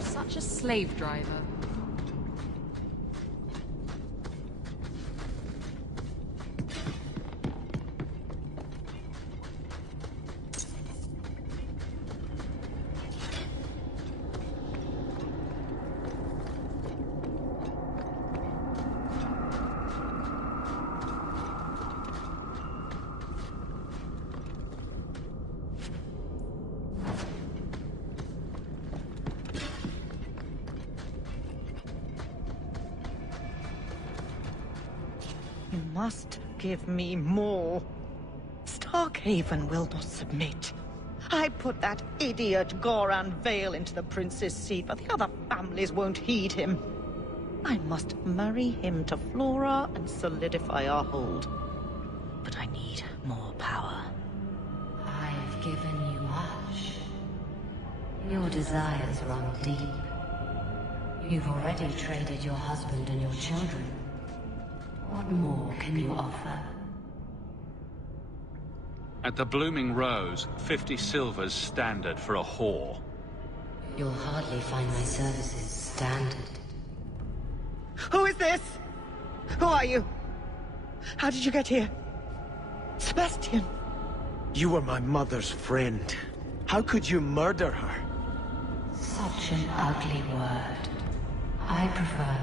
Such a slave driver. You must give me more. Starkhaven will not submit. I put that idiot Goran Vale into the prince's seat, but the other families won't heed him. I must marry him to Flora and solidify our hold. But I need more power. I've given you much. Your desires run deep. You've already traded your husband and your children. What more can you offer? At the Blooming Rose, 50 silver's standard for a whore. You'll hardly find my services standard. Who is this? Who are you? How did you get here? Sebastian! You were my mother's friend. How could you murder her? Such an ugly word. I prefer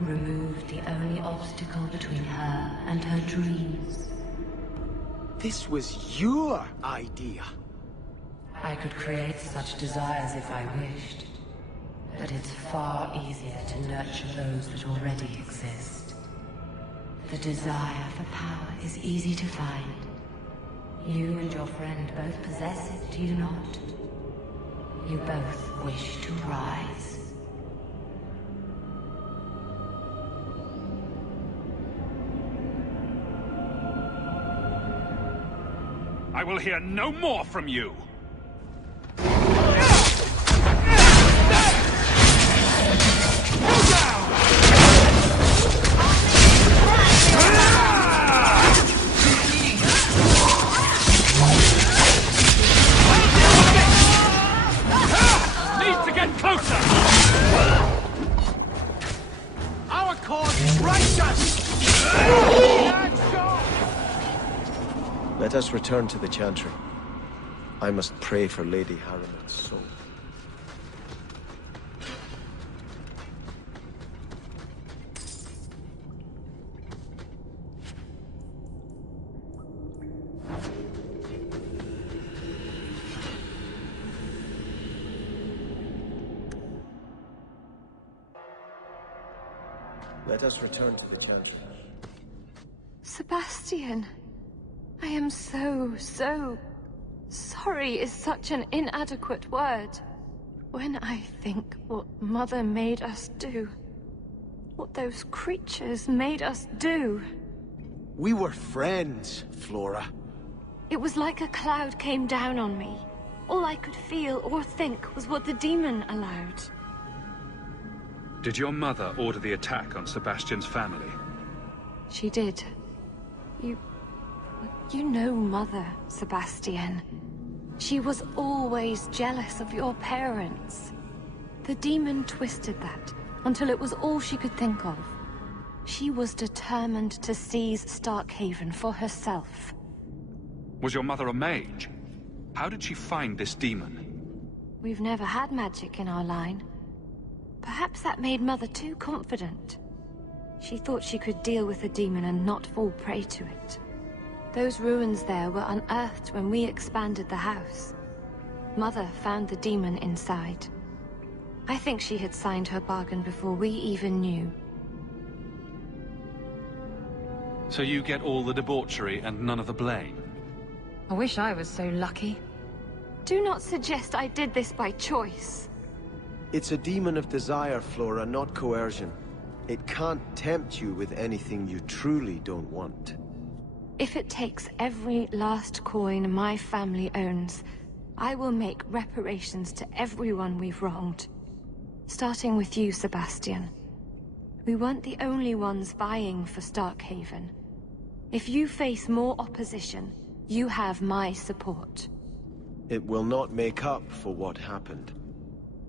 remove the only obstacle between her and her dreams. This was your idea. I could create such desires if I wished. But it's far easier to nurture those that already exist. The desire for power is easy to find. You and your friend both possess it, do you not? You both wish to rise. I will hear no more from you! Need to get closer! Our cause is righteous! Let us return to the Chantry. I must pray for Lady Harriman's soul. Let us return to the Chantry. Sebastian, I am so sorry is such an inadequate word. When I think what Mother made us do, what those creatures made us do. We were friends, Flora. It was like a cloud came down on me. All I could feel or think was what the demon allowed. Did your mother order the attack on Sebastian's family? She did. You know Mother, Sebastian. She was always jealous of your parents. The demon twisted that until it was all she could think of. She was determined to seize Starkhaven for herself. Was your mother a mage? How did she find this demon? We've never had magic in our line. Perhaps that made Mother too confident. She thought she could deal with the demon and not fall prey to it. Those ruins there were unearthed when we expanded the house. Mother found the demon inside. I think she had signed her bargain before we even knew. So you get all the debauchery and none of the blame? I wish I was so lucky. Do not suggest I did this by choice. It's a demon of desire, Flora, not coercion. It can't tempt you with anything you truly don't want. If it takes every last coin my family owns, I will make reparations to everyone we've wronged. Starting with you, Sebastian. We weren't the only ones vying for Starkhaven. If you face more opposition, you have my support. It will not make up for what happened.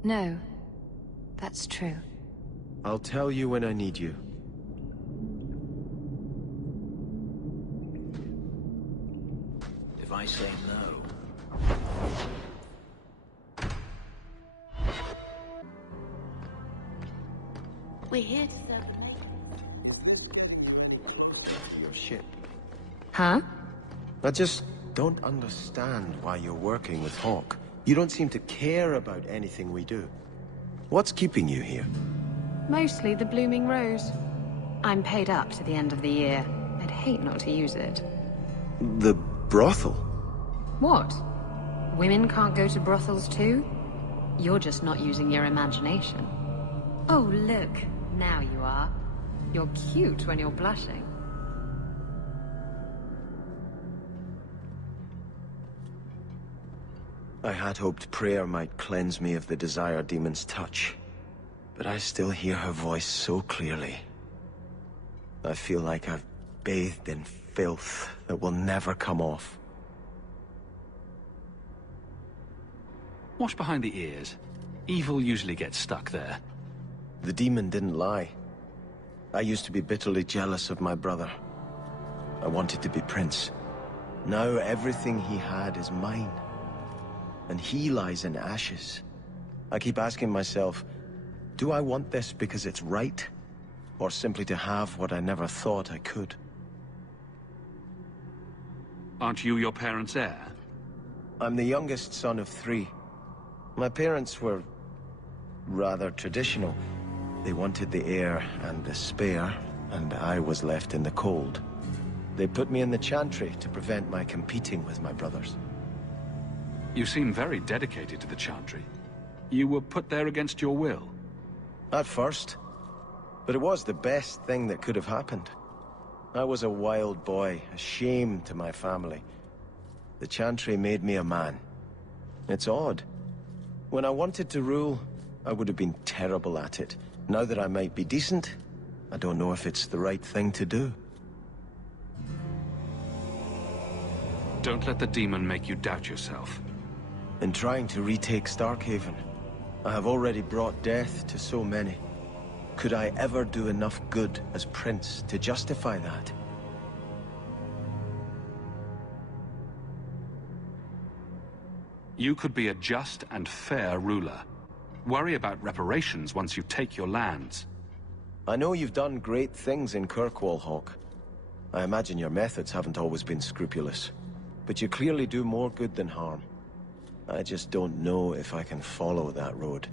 No, That's true. I'll tell you when I need you. If I say no... We're here to serve the maiden. Your ship. Huh? I just don't understand why you're working with Hawk. You don't seem to care about anything we do. What's keeping you here? Mostly the blooming rose. I'm paid up to the end of the year. I'd hate not to use it. The brothel? What? Women can't go to brothels too? You're just not using your imagination. Oh, look. Now you are. You're cute when you're blushing. I had hoped prayer might cleanse me of the Desire Demon's touch. But I still hear her voice so clearly. I feel like I've bathed in filth that will never come off. Wash behind the ears. Evil usually gets stuck there. The demon didn't lie. I used to be bitterly jealous of my brother. I wanted to be prince. Now everything he had is mine. And he lies in ashes. I keep asking myself, do I want this because it's right? Or simply to have what I never thought I could? Aren't you your parents' heir? I'm the youngest son of 3. My parents were rather traditional. They wanted the heir and the spare, and I was left in the cold. They put me in the chantry to prevent my competing with my brothers. You seem very dedicated to the Chantry. You were put there against your will. At first. But it was the best thing that could have happened. I was a wild boy, a shame to my family. The Chantry made me a man. It's odd. When I wanted to rule, I would have been terrible at it. Now that I might be decent, I don't know if it's the right thing to do. Don't let the demon make you doubt yourself. In trying to retake Starkhaven, I have already brought death to so many. Could I ever do enough good as prince to justify that? You could be a just and fair ruler. Worry about reparations once you take your lands. I know you've done great things in Kirkwall, Hawk. I imagine your methods haven't always been scrupulous. But you clearly do more good than harm. I just don't know if I can follow that road.